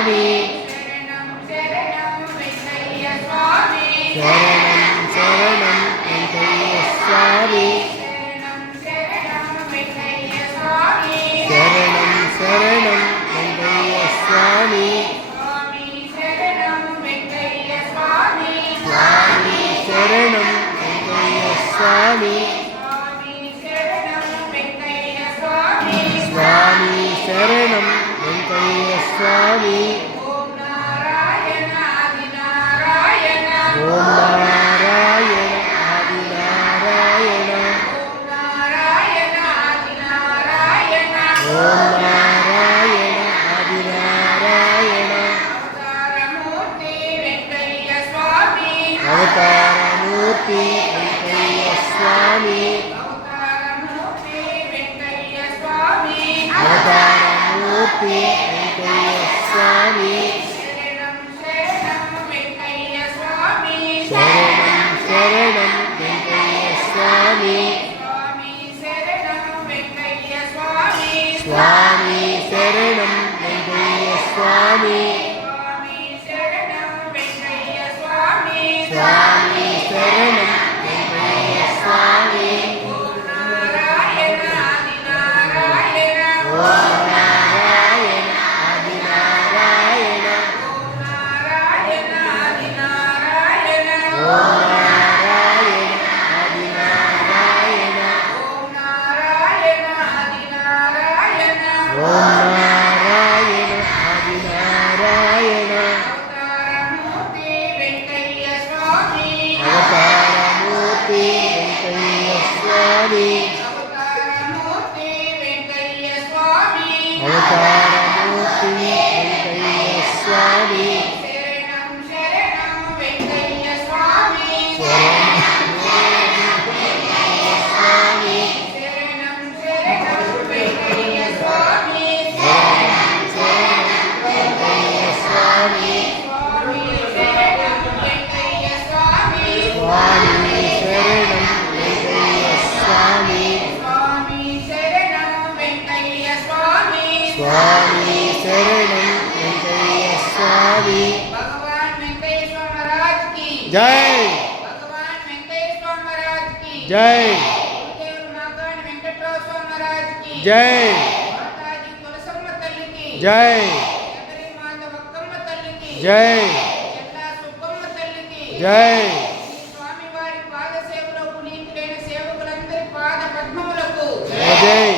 స్వామి శరణం శరణం వెంకయ్య స్వామి శరణం శరణం వెంకయ్య స్వామి స్వామి శరణం వెంకయ్య స్వామి స్వామి శరణం వెంకయ్య స్వామి స్వామి శరణం వెంకయ్య స్వామి ఓం నారాయణ ఆది నారాయణ ఓం నారాయణ ఆది నారాయణ ఓం నారాయణ ఆది నారాయణ అవతారమూర్తి వెంకయ్య స్వామి అవతారమూర్తి వెంకయ్య స్వామి అవతారమూర్తి వెంకయ్య స్వామి శరణం శరణం వెంకయ్య స్వామి స్వామి శరణం వెంకయ్య స్వామి స్వామి శరణం వెంకయ్య స్వామి ఓం నారాయణ ఆది నారాయణ ఓం నారాయణ ఆది నారాయణ ఓం నారాయణ ఆది నారాయణ అవతారమూర్తి వెంకయ్య స్వామి అవతారమూర్తి వెంకయ్య స్వామి శరణం శరణం వెంకయ్య స్వామి శరణం శరణం వెంకయ్య స్వామి స్వామి శరణం వెంకయ్య స్వామి స్వామి శరణం వెంకయ్య స్వామి స్వామి శరణం వెంకయ్య స్వామి భగవాన్ వెంకటేశ్వర మహారాజ్ की जय भगवान वेंकटेश्वर महाराज की जय गुरुदेव नागन वेंकटेश्वर महाराज की जय माताजी तुलसम्म तल्ली की जय शबरी माता वक्कम्म तल्ली की जय जल्ला सुब्बम्म तल्ली की जय स्वामी वारी पाद సేవలో పునీతులైన సేవకులందరి పాద పద్మములకు జై